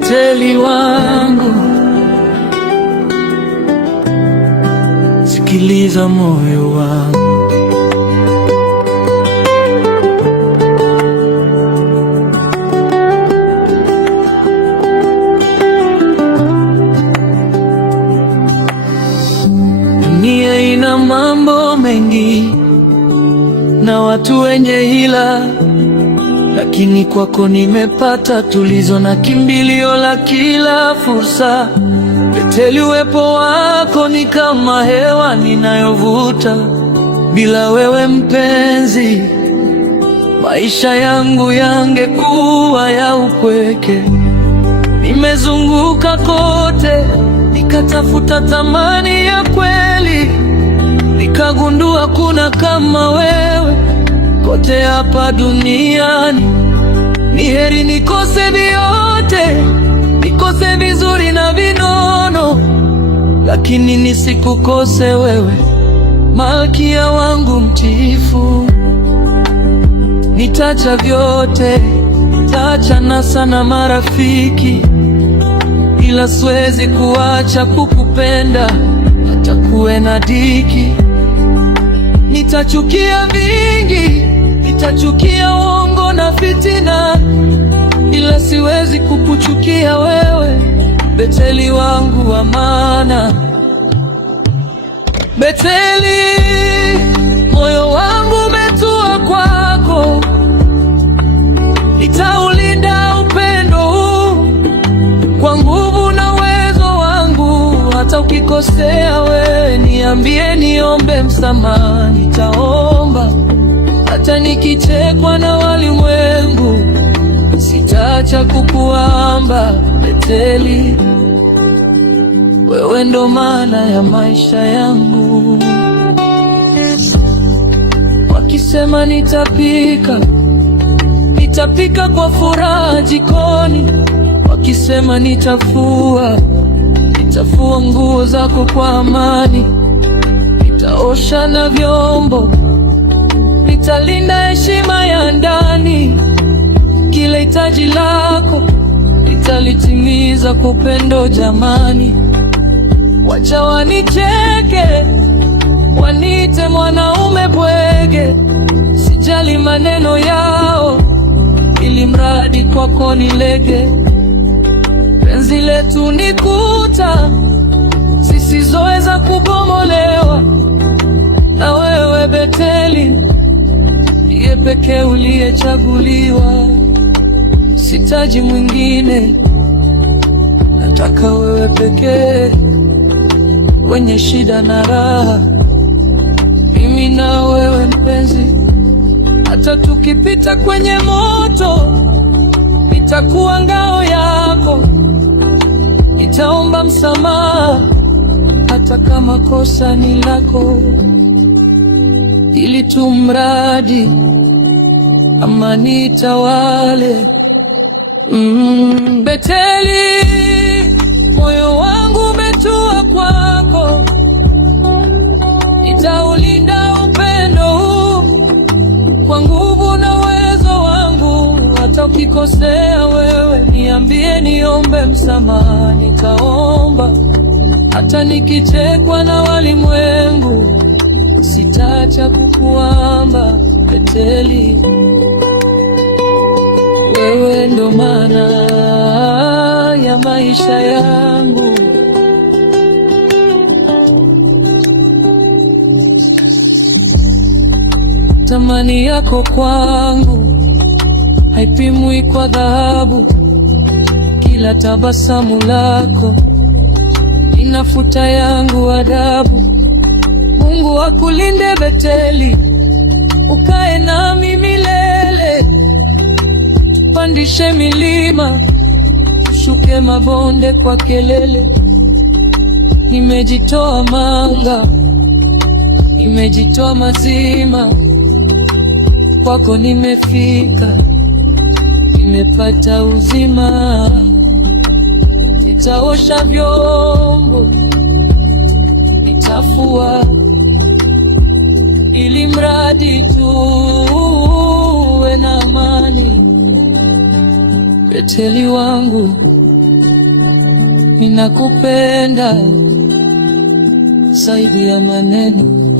Beteli wangu, sikiliza moyo wangu. Dunia ina mambo mengi na watu wenye hila, lakini kwako nimepata tulizo na kimbilio la kila fursa. Beteli, uwepo wako ni kama hewa ninayovuta. Bila wewe mpenzi, maisha yangu yangekuwa ya upweke. Nimezunguka kote, nikatafuta thamani ya kweli, nikagundua kuna kama wewe kote hapa duniani. Ni heri nikose vyote, nikose vizuri na vinono, lakini nisikukose wewe, malkia wangu mtiifu. Nitacha vyote, taachana sana marafiki, ila siwezi kuacha kukupenda hata kuwe na dhiki. Nitachukia vingi, nitachukia uongo na fitina, ila siwezi kukuchukia wewe, Beteli wangu wa maana. Beteli, moyo wangu umetua kwako, nitaulinda upendo huu kwa nguvu na uwezo wangu. Hata ukikosea wewe niambie, niombe msamaha, nitaomba. Hata nikichekwa na walimwengu, sitaacha kukuamba. Beteli, wewe ndo maana ya maisha yangu. Wakisema nitapika, nitapika kwa furaha jikoni. Wakisema nitafua, nitafua nguo zako kwa amani. Nitaosha na vyombo, nitalinda heshima ya ndani. Kila hitaji lako nitalitimiza kwa upendo jamani. Wacha wanicheke, wanite mwanaume bwege, sijali maneno yao, ili mradi kwako nilege. Penzi letu ni kuta zisizoweza kubomolewa, na wewe Beteli ndiye pekee uliyechaguliwa. Sitaji mwingine, nataka wewe pekee. Kwenye shida na raha, mimi na wewe mpenzi. Hata tukipita kwenye moto, nitakuwa ngao yako. Nitaomba msamaha hata kama kosa ni lako, ili tu mradi amani itawale. Beteli, moyo wangu umetua kwako, nitaulinda upendo huu kwa nguvu na uwezo wangu. Hata ukikosea wewe niambie, niombe msamaha, nitaomba. Hata nikichekwa na walimwengu, sitaacha kukuamba. Beteli, wewe ndo maana ya maisha yangu. Thamani yako kwangu haipimwi kwa dhahabu. Kila tabasamu lako inafuta yangu adabu. Mungu akulinde Beteli, ukae nami milele. Pandishe milima, ushuke mabonde kwa kelele. Nimejitoa manga, nimejitoa mazima, kwako nimefika, nimepata uzima. Nitaosha vyombo, nitafua, ili mradi tuwe na amani. Beteli wangu, ninakupenda zaidi ya maneno.